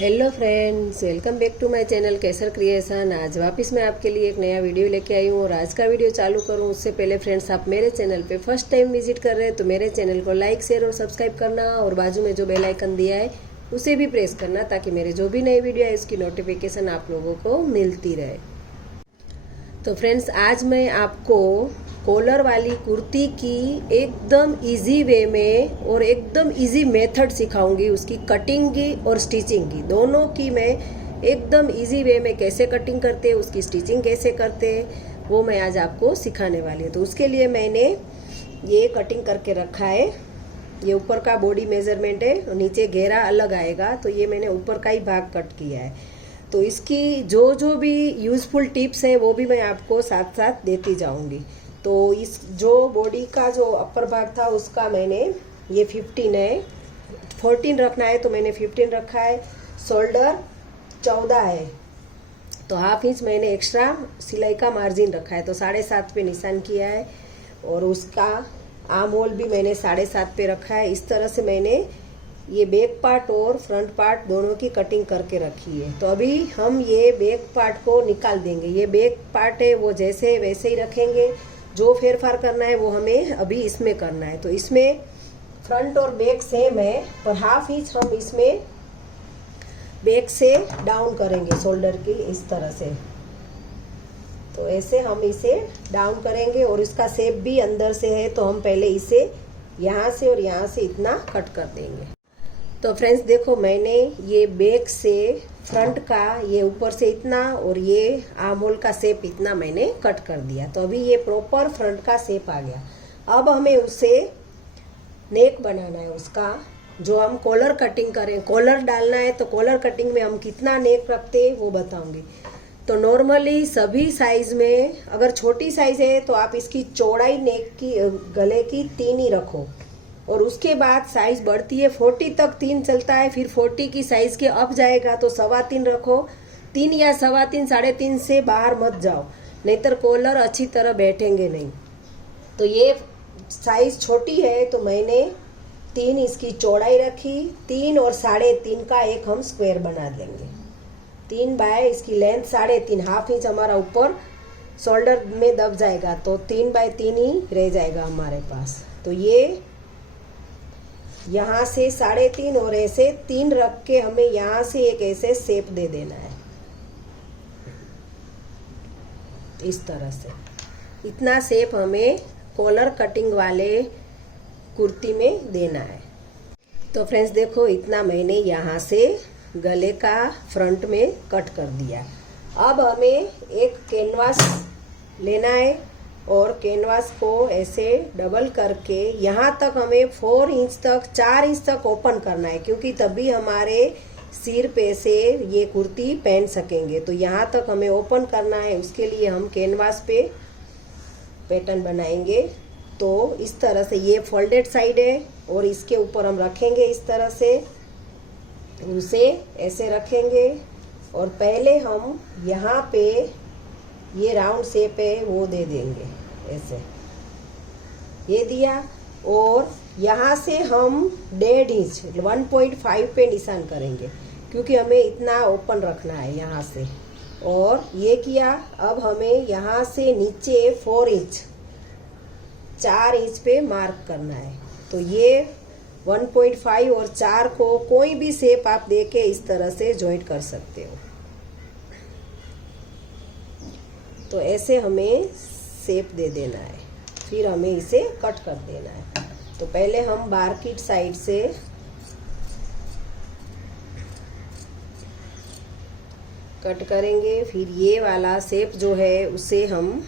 Hello friends, welcome back to my channel Kesar creation. आज वापस मैं आपके लिए एक नया वीडियो लेके आई हूँ और आज का वीडियो चालू करूँ उससे पहले फ्रेंड्स, आप मेरे चैनल पे फर्स्ट टाइम विजिट कर रहे हैं तो मेरे चैनल को लाइक शेयर और सब्सक्राइब करना और बाजू में जो बेल आइकन दिया है उसे भी प्रेस करना ताकि मेरे जो भी नई वीडियो है उसकी नोटिफिकेशन आप लोगों को मिलती रहे। तो फ्रेंड्स, आज मैं आपको कॉलर वाली कुर्ती की एकदम इजी वे में और एकदम इजी मेथड सिखाऊंगी। उसकी कटिंग की और स्टिचिंग की, दोनों की मैं एकदम इजी वे में कैसे कटिंग करते, उसकी स्टिचिंग कैसे करते, वो मैं आज आपको सिखाने वाली हूँ। तो उसके लिए मैंने ये कटिंग करके रखा है। ये ऊपर का बॉडी मेजरमेंट है और नीचे घेरा अलग आएगा, तो ये मैंने ऊपर का ही भाग कट किया है। तो इसकी जो जो भी यूजफुल टिप्स है वो भी मैं आपको साथ साथ देती जाऊंगी। तो इस जो बॉडी का जो अपर भाग था उसका मैंने ये 15 है, 14 रखना है तो मैंने 15 रखा है। शोल्डर 14 है तो हाफ इंच मैंने एक्स्ट्रा सिलाई का मार्जिन रखा है, तो 7.5 पे निशान किया है। और उसका आर्म होल भी मैंने 7.5 पे रखा है। इस तरह से मैंने ये बैक पार्ट और फ्रंट पार्ट दोनों की कटिंग करके रखी है। तो अभी हम ये बैक पार्ट को निकाल देंगे। ये बैक पार्ट है वो जैसे वैसे ही रखेंगे, जो फेरफार करना है वो हमें अभी इसमें करना है। तो इसमें फ्रंट और बैक सेम है पर हाफ इंच हम इसमें बैक से डाउन करेंगे शोल्डर की, इस तरह से। तो ऐसे हम इसे डाउन करेंगे और इसका शेप भी अंदर से है तो हम पहले इसे यहाँ से और यहाँ से इतना कट कर देंगे। तो फ्रेंड्स देखो, मैंने ये बैक से फ्रंट का ये ऊपर से इतना और ये आर्म होल का शेप इतना मैंने कट कर दिया। तो अभी ये प्रॉपर फ्रंट का शेप आ गया। अब हमें उसे नेक बनाना है। उसका जो हम कॉलर कटिंग करें, कॉलर डालना है तो कॉलर कटिंग में हम कितना नेक रखते हैं वो बताऊंगी। तो नॉर्मली सभी साइज में, अगर छोटी साइज है तो आप इसकी चौड़ाई नेक की गले की 3 ही रखो और उसके बाद साइज बढ़ती है 40 तक 3 चलता है, फिर 40 की साइज के अप जाएगा तो 3.25 रखो। 3 या 3.25, 3.5 से बाहर मत जाओ, नहींतर कॉलर अच्छी तरह बैठेंगे नहीं। तो ये साइज छोटी है तो मैंने 3 इसकी चौड़ाई रखी, 3 और 3.5 का एक हम स्क्वायर बना देंगे। 3 बाय इसकी लेंथ 3.5, हाफ इंच हमारा ऊपर शोल्डर में दब जाएगा तो 3 बाय 3 ही रह जाएगा हमारे पास। तो ये यहाँ से 3.5 और ऐसे 3 रख के हमें यहाँ से एक ऐसे शेप दे देना है, इस तरह से। इतना शेप हमें कॉलर कटिंग वाले कुर्ती में देना है। तो फ्रेंड्स देखो, इतना मैंने यहाँ से गले का फ्रंट में कट कर दिया। अब हमें एक कैनवास लेना है और कैनवास को ऐसे डबल करके यहाँ तक हमें 4 इंच तक, 4 इंच तक ओपन करना है, क्योंकि तभी हमारे सिर पे से ये कुर्ती पहन सकेंगे। तो यहाँ तक हमें ओपन करना है, उसके लिए हम कैनवास पे पैटर्न बनाएंगे। तो इस तरह से ये फोल्डेड साइड है और इसके ऊपर हम रखेंगे इस तरह से, उसे ऐसे रखेंगे और पहले हम यहाँ पे ये राउंड शेप है वो दे देंगे, ऐसे ये दिया। और यहाँ से हम 1.5 इंच 1.5 पे निशान करेंगे, क्योंकि हमें इतना ओपन रखना है यहाँ से। और ये किया। अब हमें यहाँ से नीचे 4 इंच 4 इंच पे मार्क करना है। तो ये 1.5 और 4 को कोई भी शेप आप देके इस तरह से जॉइंट कर सकते हो। तो ऐसे हमें शेप दे देना है, फिर हमें इसे कट कर देना है। तो पहले हम बारकीट साइड से कट करेंगे, फिर ये वाला शेप जो है उसे हम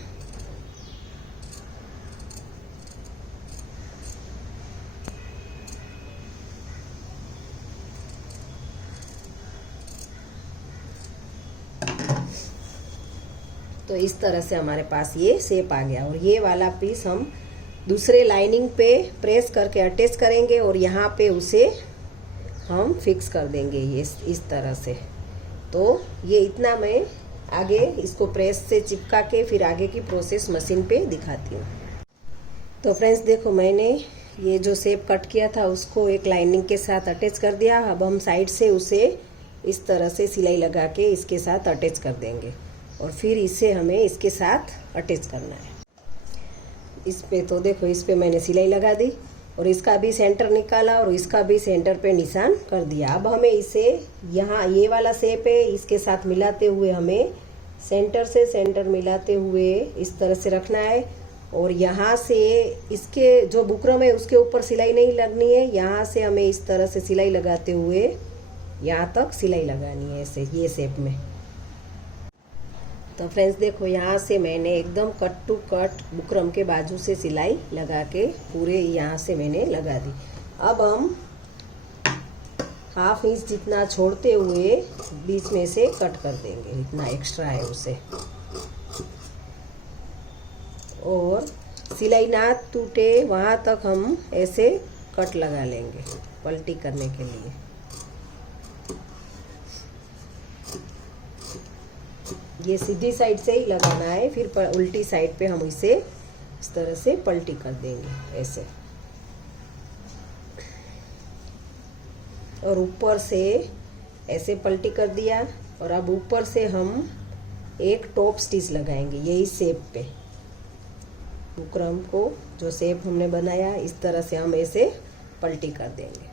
तो इस तरह से हमारे पास ये शेप आ गया। और ये वाला पीस हम दूसरे लाइनिंग पे प्रेस करके अटैच करेंगे और यहाँ पे उसे हम फिक्स कर देंगे ये इस तरह से। तो ये इतना मैं आगे इसको प्रेस से चिपका के फिर आगे की प्रोसेस मशीन पे दिखाती हूँ। तो फ्रेंड्स देखो, मैंने ये जो शेप कट किया था उसको एक लाइनिंग के साथ अटैच कर दिया। अब हम साइड से उसे इस तरह से सिलाई लगा के इसके साथ अटैच कर देंगे और फिर इसे हमें इसके साथ अटैच करना है। इस पे तो देखो, इस पे मैंने सिलाई लगा दी और इसका भी सेंटर निकाला और इसका भी सेंटर पे निशान कर दिया। अब हमें इसे यहाँ ये वाला शेप है, इसके साथ मिलाते हुए हमें सेंटर से सेंटर मिलाते हुए इस तरह से रखना है और यहाँ से इसके जो बुकरम है उसके ऊपर सिलाई नहीं लगनी है। यहाँ से हमें इस तरह से सिलाई लगाते हुए यहाँ तक सिलाई लगानी है, ऐसे ये शेप में। तो फ्रेंड्स देखो, यहाँ से मैंने एकदम कट टू कट बुकरम के बाजू से सिलाई लगा के पूरे यहाँ से मैंने लगा दी। अब हम 1/2 इंच जितना छोड़ते हुए बीच में से कट कर देंगे, इतना एक्स्ट्रा है उसे। और सिलाई ना टूटे वहाँ तक हम ऐसे कट लगा लेंगे पलटी करने के लिए। ये सीधी साइड से ही लगाना है, फिर उल्टी साइड पे हम इसे इस तरह से पलटी कर देंगे ऐसे। और ऊपर से ऐसे पलटी कर दिया और अब ऊपर से हम एक टॉप स्टिच लगाएंगे यही शेप पे। बुकरम को जो शेप हमने बनाया इस तरह से हम ऐसे पलटी कर देंगे।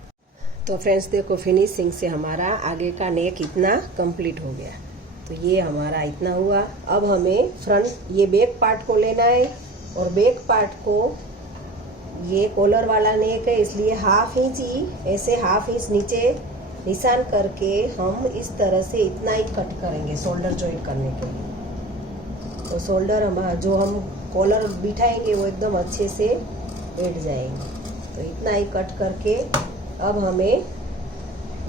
तो फ्रेंड्स देखो, फिनिशिंग से हमारा आगे का नेक इतना कंप्लीट हो गया। तो ये हमारा इतना हुआ। अब हमें फ्रंट ये बैक पार्ट को लेना है और बैक पार्ट को, ये कॉलर वाला नेक है इसलिए 1/2 इंच ही ऐसे 1/2 इंच नीचे निशान करके हम इस तरह से इतना ही कट करेंगे शोल्डर जॉइंट करने के लिए। तो शोल्डर हमारा जो हम कॉलर बिठाएंगे वो एकदम अच्छे से बैठ जाएंगे। तो इतना ही कट करके अब हमें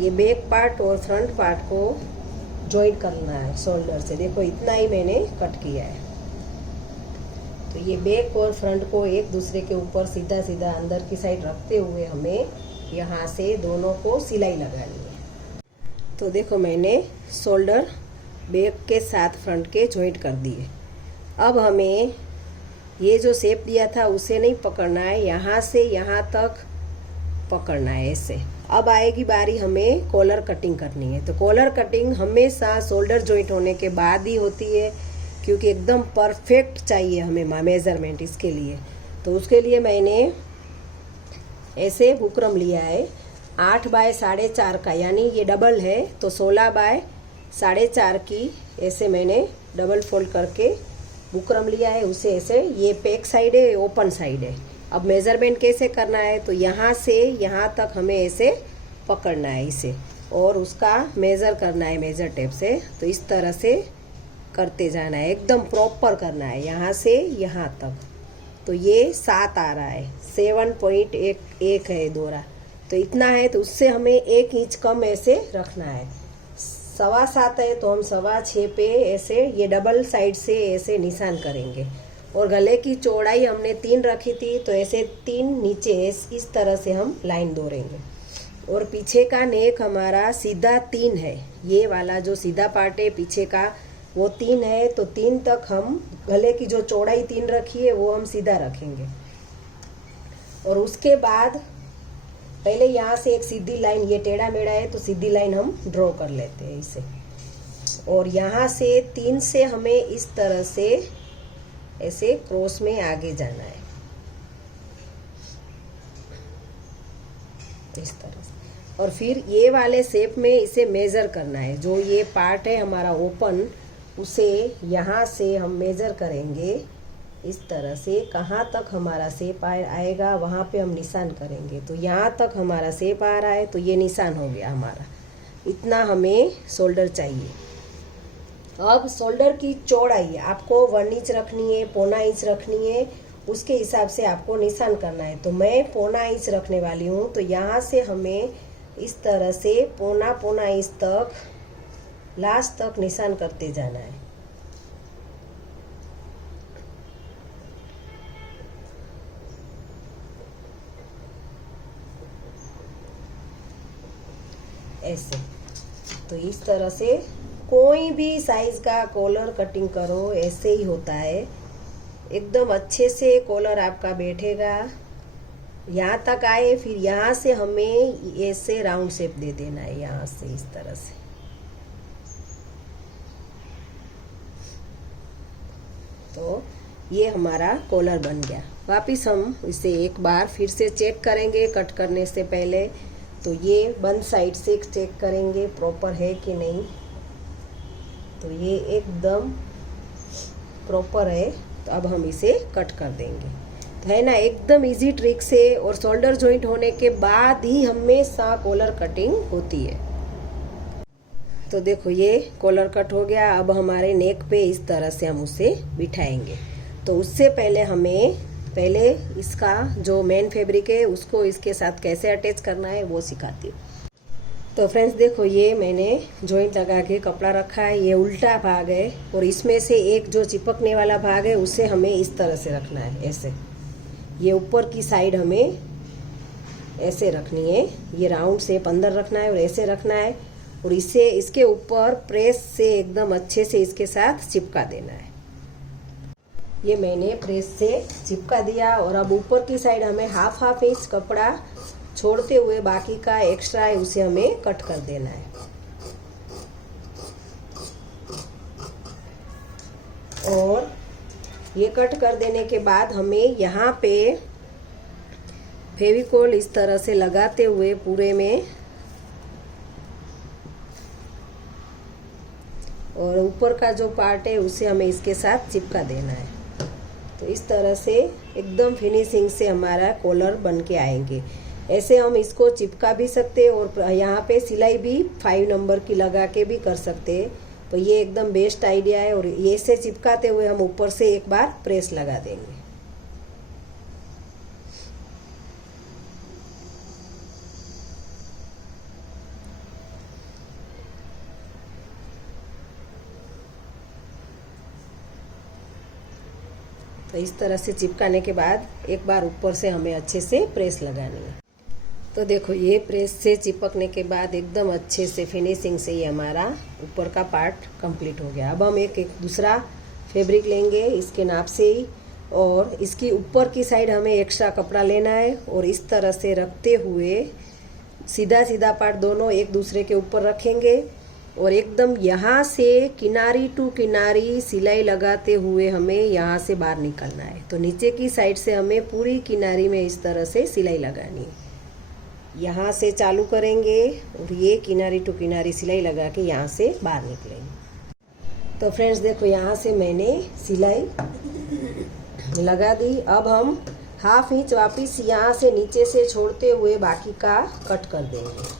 ये बैक पार्ट और फ्रंट पार्ट को जॉइंट करना है शोल्डर से। देखो इतना ही मैंने कट किया है। तो ये बैक और फ्रंट को एक दूसरे के ऊपर सीधा सीधा अंदर की साइड रखते हुए हमें यहाँ से दोनों को सिलाई लगानी है। तो देखो, मैंने शोल्डर बैक के साथ फ्रंट के जॉइंट कर दिए। अब हमें ये जो शेप दिया था उसे नहीं पकड़ना है, यहाँ से यहाँ तक पकड़ना है ऐसे। अब आएगी बारी हमें कॉलर कटिंग करनी है। तो कॉलर कटिंग हमेशा शोल्डर जॉइंट होने के बाद ही होती है, क्योंकि एकदम परफेक्ट चाहिए हमें मेजरमेंट इसके लिए। तो उसके लिए मैंने ऐसे बुकरम लिया है 8 बाय 4.5 का, यानी ये डबल है तो 16 बाय 4.5 की ऐसे मैंने डबल फोल्ड करके बुकरम लिया है। उसे ऐसे, ये पैक साइड है, ओपन साइड है। अब मेज़रमेंट कैसे करना है, तो यहाँ से यहाँ तक हमें ऐसे पकड़ना है इसे और उसका मेज़र करना है मेज़र टेप से। तो इस तरह से करते जाना है, एकदम प्रॉपर करना है यहाँ से यहाँ तक। तो ये 7 आ रहा है, 7.1 है दोरा। तो इतना है, तो उससे हमें 1 इंच कम ऐसे रखना है। 7.25 है तो हम 6.25 पे ऐसे ये डबल साइड से ऐसे निशान करेंगे। और गले की चौड़ाई हमने 3 रखी थी, तो ऐसे 3 नीचे इस तरह से हम लाइन दौड़ेंगे। और पीछे का नेक हमारा सीधा 3 है, ये वाला जो सीधा पार्ट है पीछे का वो 3 है। तो 3 तक हम गले की जो चौड़ाई 3 रखी है वो हम सीधा रखेंगे। और उसके बाद पहले यहाँ से एक सीधी लाइन, ये टेढ़ा मेढ़ा है तो सीधी लाइन हम ड्रॉ कर लेते हैं इसे। और यहाँ से 3 से हमें इस तरह से ऐसे क्रॉस में आगे जाना है इस तरह से। और फिर ये वाले शेप में इसे मेजर करना है। जो ये पार्ट है हमारा ओपन, उसे यहाँ से हम मेजर करेंगे इस तरह से। कहाँ तक हमारा शेप आएगा वहाँ पे हम निशान करेंगे। तो यहाँ तक हमारा शेप आ रहा है तो ये निशान हो गया हमारा। इतना हमें शोल्डर चाहिए। अब शोल्डर की चौड़ाई आपको 1 इंच रखनी है, 1.25 इंच रखनी है, उसके हिसाब से आपको निशान करना है। तो मैं 1.25 इंच रखने वाली हूँ। तो यहाँ से हमें इस तरह से 1.25 इंच तक लास्ट तक निशान करते जाना है। ऐसे। तो इस तरह से कोई भी साइज का कॉलर कटिंग करो ऐसे ही होता है, एकदम अच्छे से कॉलर आपका बैठेगा। यहाँ तक आए, फिर यहाँ से हमें ऐसे राउंड शेप दे देना है, यहाँ से इस तरह से तो ये हमारा कॉलर बन गया। वापिस हम इसे एक बार फिर से चेक करेंगे कट करने से पहले। तो ये वन साइड से चेक करेंगे प्रॉपर है कि नहीं। तो ये एकदम प्रॉपर है। तो अब हम इसे कट कर देंगे। तो है ना, एकदम इजी ट्रिक से और शोल्डर जॉइंट होने के बाद ही हमेशा कॉलर कटिंग होती है। तो देखो ये कॉलर कट हो गया। अब हमारे नेक पे इस तरह से हम उसे बिठाएंगे। तो उससे पहले हमें इसका जो मेन फैब्रिक है उसको इसके साथ कैसे अटैच करना है वो सिखाती हूँ। तो फ्रेंड्स देखो, ये मैंने जॉइंट लगा के कपड़ा रखा है। ये उल्टा भाग है और इसमें से एक जो चिपकने वाला भाग है उसे हमें इस तरह से रखना है, ऐसे। ये ऊपर की साइड हमें ऐसे रखनी है। ये राउंड शेप अंदर रखना है और ऐसे रखना है। और इसे इसके ऊपर प्रेस से एकदम अच्छे से इसके साथ चिपका देना है। ये मैंने प्रेस से चिपका दिया। और अब ऊपर की साइड हमें हाफ इंच कपड़ा छोड़ते हुए बाकी का एक्स्ट्रा है उसे हमें कट कर देना है। और ये कट कर देने के बाद हमें यहाँ पे फेविकोल इस तरह से लगाते हुए पूरे में, और ऊपर का जो पार्ट है उसे हमें इसके साथ चिपका देना है। तो इस तरह से एकदम फिनिशिंग से हमारा कॉलर बन के आएंगे। ऐसे हम इसको चिपका भी सकते हैं और यहाँ पे सिलाई भी 5 नंबर की लगा के भी कर सकते हैं। तो ये एकदम बेस्ट आइडिया है। और ये से चिपकाते हुए हम ऊपर से एक बार प्रेस लगा देंगे। तो इस तरह से चिपकाने के बाद एक बार ऊपर से हमें अच्छे से प्रेस लगानी है। तो देखो, ये प्रेस से चिपकने के बाद एकदम अच्छे से फिनिशिंग से ये हमारा ऊपर का पार्ट कंप्लीट हो गया। अब हम एक दूसरा फैब्रिक लेंगे इसके नाप से ही, और इसकी ऊपर की साइड हमें एक्स्ट्रा कपड़ा लेना है। और इस तरह से रखते हुए सीधा पार्ट दोनों एक दूसरे के ऊपर रखेंगे। और एकदम यहाँ से किनारी टू किनारी सिलाई लगाते हुए हमें यहाँ से बाहर निकलना है। तो नीचे की साइड से हमें पूरी किनारी में इस तरह से सिलाई लगानी है। यहाँ से चालू करेंगे और ये किनारी टू किनारी सिलाई लगा के यहाँ से बाहर निकलेंगे। तो फ्रेंड्स देखो, यहाँ से मैंने सिलाई लगा दी। अब हम हाफ इंच वापिस यहाँ से नीचे से छोड़ते हुए बाकी का कट कर देंगे।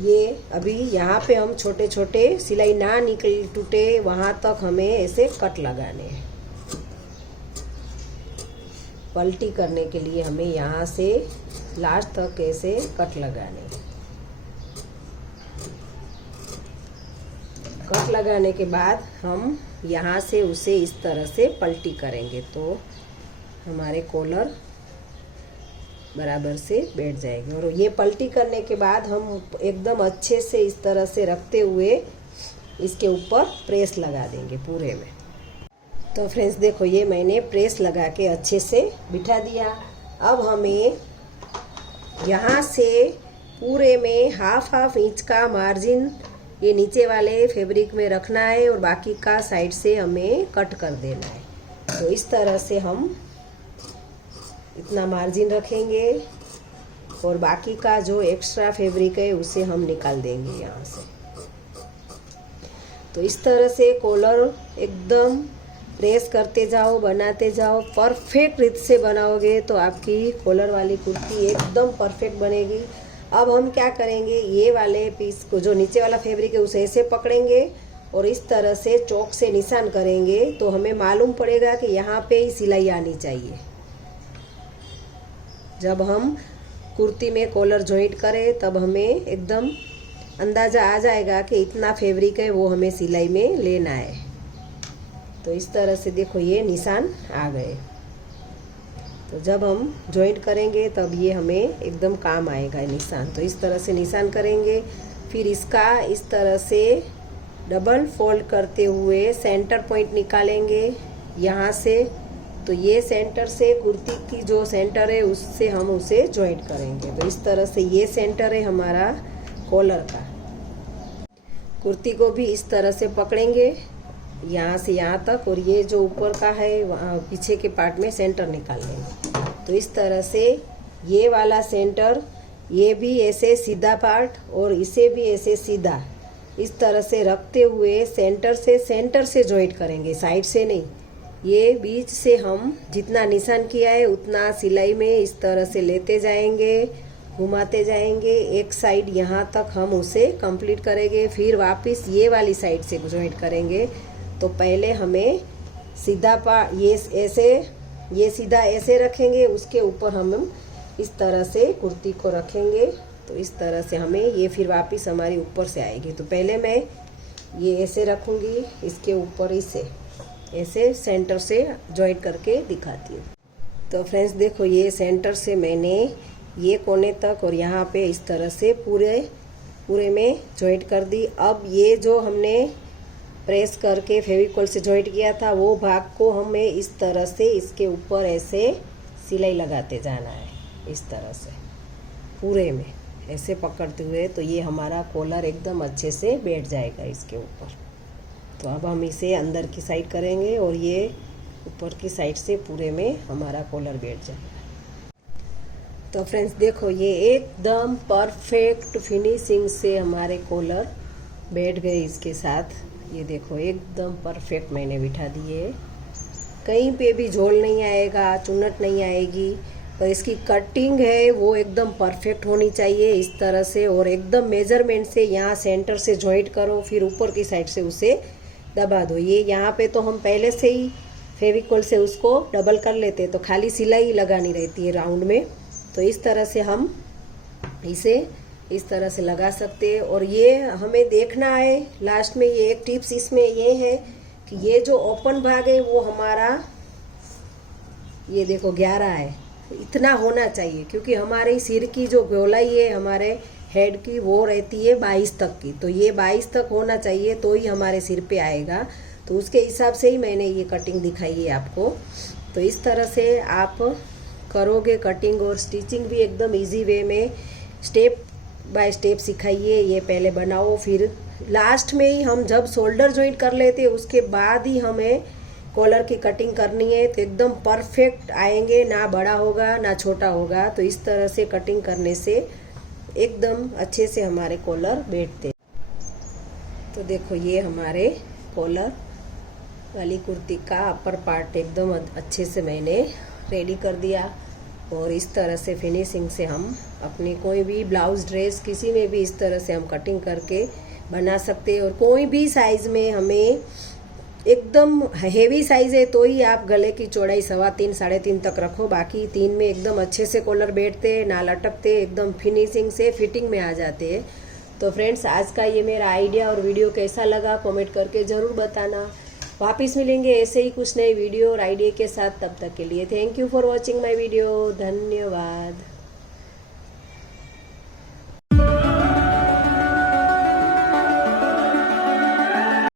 ये अभी यहाँ पे हम छोटे छोटे सिलाई ना निकल टूटे वहाँ तक हमें ऐसे कट लगाने हैं। पलटी करने के लिए हमें यहाँ से लास्ट तक ऐसे कट लगाने हैं। कट लगाने के बाद हम यहाँ से उसे इस तरह से पलटी करेंगे तो हमारे कॉलर बराबर से बैठ जाएगी। और ये पलटी करने के बाद हम एकदम अच्छे से इस तरह से रखते हुए इसके ऊपर प्रेस लगा देंगे पूरे में। तो फ्रेंड्स देखो, ये मैंने प्रेस लगा के अच्छे से बिठा दिया। अब हमें यहाँ से पूरे में हाफ इंच का मार्जिन ये नीचे वाले फैब्रिक में रखना है और बाकी का साइड से हमें कट कर देना है। तो इस तरह से हम इतना मार्जिन रखेंगे और बाकी का जो एक्स्ट्रा फैब्रिक है उसे हम निकाल देंगे यहाँ से। तो इस तरह से कॉलर एकदम प्रेस करते जाओ, बनाते जाओ। परफेक्ट रीत से बनाओगे तो आपकी कॉलर वाली कुर्ती एकदम परफेक्ट बनेगी। अब हम क्या करेंगे, ये वाले पीस को जो नीचे वाला फैब्रिक है उसे ऐसे पकड़ेंगे और इस तरह से चौक से निशान करेंगे तो हमें मालूम पड़ेगा कि यहाँ पे ही सिलाई आनी चाहिए। जब हम कुर्ती में कॉलर जॉइंट करें तब हमें एकदम अंदाज़ा आ जाएगा कि इतना फैब्रिक है वो हमें सिलाई में लेना है। तो इस तरह से देखो, ये निशान आ गए। तो जब हम जॉइंट करेंगे तब ये हमें एकदम काम आएगा निशान। तो इस तरह से निशान करेंगे। फिर इसका इस तरह से डबल फोल्ड करते हुए सेंटर पॉइंट निकालेंगे यहाँ से तो ये सेंटर से कुर्ती की जो सेंटर है उससे हम उसे जॉइंट करेंगे। तो इस तरह से ये सेंटर है हमारा कॉलर का। कुर्ती को भी इस तरह से पकड़ेंगे यहाँ से यहाँ तक, और ये जो ऊपर का है वहाँ पीछे के पार्ट में सेंटर निकाल लेंगे। तो इस तरह से ये वाला सेंटर, ये भी ऐसे सीधा पार्ट और इसे भी ऐसे सीधा, इस तरह से रखते हुए सेंटर से जॉइंट करेंगे, साइड से नहीं। ये बीच से हम जितना निशान किया है उतना सिलाई में इस तरह से लेते जाएंगे, घुमाते जाएंगे। एक साइड यहाँ तक हम उसे कंप्लीट करेंगे, फिर वापस ये वाली साइड से जॉइंट करेंगे। तो पहले हमें सीधा ये सीधा ऐसे रखेंगे, उसके ऊपर हम इस तरह से कुर्ती को रखेंगे। तो इस तरह से हमें ये फिर वापस हमारी ऊपर से आएगी। तो पहले मैं ये ऐसे रखूँगी, इसके ऊपर इसे ऐसे सेंटर से जॉइंट करके दिखाती हूँ। तो फ्रेंड्स देखो, ये सेंटर से मैंने ये कोने तक और यहाँ पे इस तरह से पूरे में जॉइंट कर दी। अब ये जो हमने प्रेस करके फेविकॉल से जॉइंट किया था वो भाग को हमें इस तरह से इसके ऊपर ऐसे सिलाई लगाते जाना है, इस तरह से पूरे में ऐसे पकड़ते हुए। तो ये हमारा कॉलर एकदम अच्छे से बैठ जाएगा इसके ऊपर। तो अब हम इसे अंदर की साइड करेंगे और ये ऊपर की साइड से पूरे में हमारा कॉलर बैठ जाएगा। तो फ्रेंड्स देखो, ये एकदम परफेक्ट फिनिशिंग से हमारे कॉलर बैठ गए इसके साथ। ये देखो एकदम परफेक्ट मैंने बिठा दिए, कहीं पे भी झोल नहीं आएगा, चुन्नट नहीं आएगी। पर इसकी कटिंग है वो एकदम परफेक्ट होनी चाहिए इस तरह से, और एकदम मेजरमेंट से यहाँ सेंटर से जॉइंट करो, फिर ऊपर की साइड से उसे दबा दो। ये यहाँ पे तो हम पहले से ही फेविकॉल से उसको डबल कर लेते, तो खाली सिलाई लगानी रहती है राउंड में। तो इस तरह से हम इसे इस तरह से लगा सकते हैं। और ये हमें देखना है लास्ट में, ये एक टिप्स इसमें ये है कि ये जो ओपन भाग है वो हमारा, ये देखो 11 है, इतना होना चाहिए, क्योंकि हमारे सिर की जो गोलाई है हमारे हेड की वो रहती है 22 तक की। तो ये 22 तक होना चाहिए, तो ही हमारे सिर पे आएगा। तो उसके हिसाब से ही मैंने ये कटिंग दिखाई है आपको। तो इस तरह से आप करोगे कटिंग, और स्टिचिंग भी एकदम इजी वे में स्टेप बाय स्टेप सिखाइए। ये पहले बनाओ, फिर लास्ट में ही हम जब शोल्डर जॉइंट कर लेते हैं उसके बाद ही हमें कॉलर की कटिंग करनी है। तो एकदम परफेक्ट आएंगे, ना बड़ा होगा ना छोटा होगा। तो इस तरह से कटिंग करने से एकदम अच्छे से हमारे कॉलर बैठते। तो देखो, ये हमारे कॉलर वाली कुर्ती का अपर पार्ट एकदम अच्छे से मैंने रेडी कर दिया। और इस तरह से फिनिशिंग से हम अपनी कोई भी ब्लाउज ड्रेस किसी में भी इस तरह से हम कटिंग करके बना सकते हैं। और कोई भी साइज में, हमें एकदम हेवी साइज है तो ही आप गले की चौड़ाई 3.25 साढ़े 3 तक रखो। बाकी 3 में एकदम अच्छे से कॉलर बैठते, ना लटकते, एकदम फिनिशिंग से फिटिंग में आ जाते हैं। तो फ्रेंड्स, आज का ये मेरा आइडिया और वीडियो कैसा लगा कमेंट करके ज़रूर बताना। वापिस मिलेंगे ऐसे ही कुछ नए वीडियो और आइडिया के साथ। तब तक के लिए thank you for watching my video. धन्यवाद।